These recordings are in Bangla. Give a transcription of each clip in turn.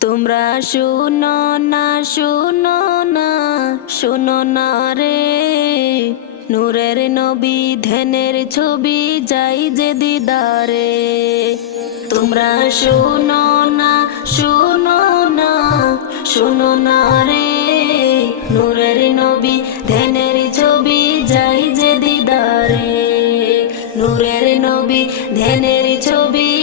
তোমরা শুনো না শুনো না শুনো না রে। নূরের নবী ধ্যানের ছবি যাই যে দিদারে। তোমরা শুনো না শুনো না শুনো না রে। নূরের নবী ধ্যানের ছবি যাই যে দিদারে। নূরের নবী ধ্যানের ছবি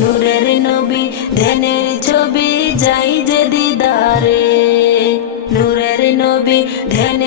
নূরের নবী ধ্যানের ছবি যাই যে দিদারে। নূরের নবী ধ্যানের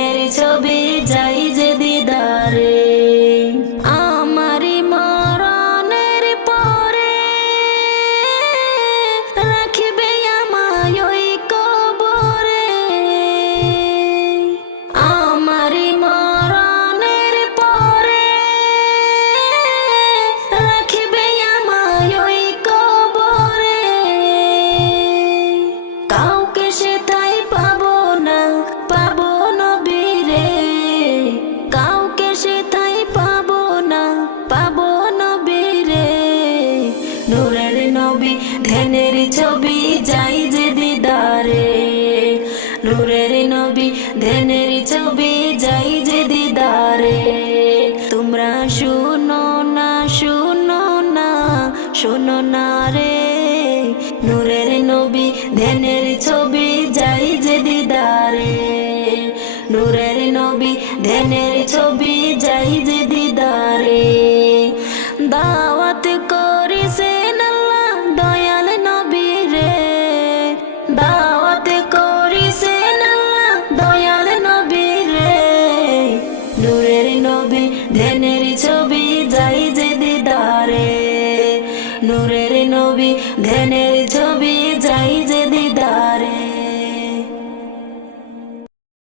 ছবি, ধ্যানের ছবি, যাই যে দিদারে। নূরের নবি, ধ্যানের ছবি, যাই যে দিদারে। তোমরা শুনো না শুনো না শুনো না রে। নূরের নবি, ধ্যানের ছবি, যাই যে দিদারে। নূরের নবি, ধ্যানের ছবি, যাই যে দিদারে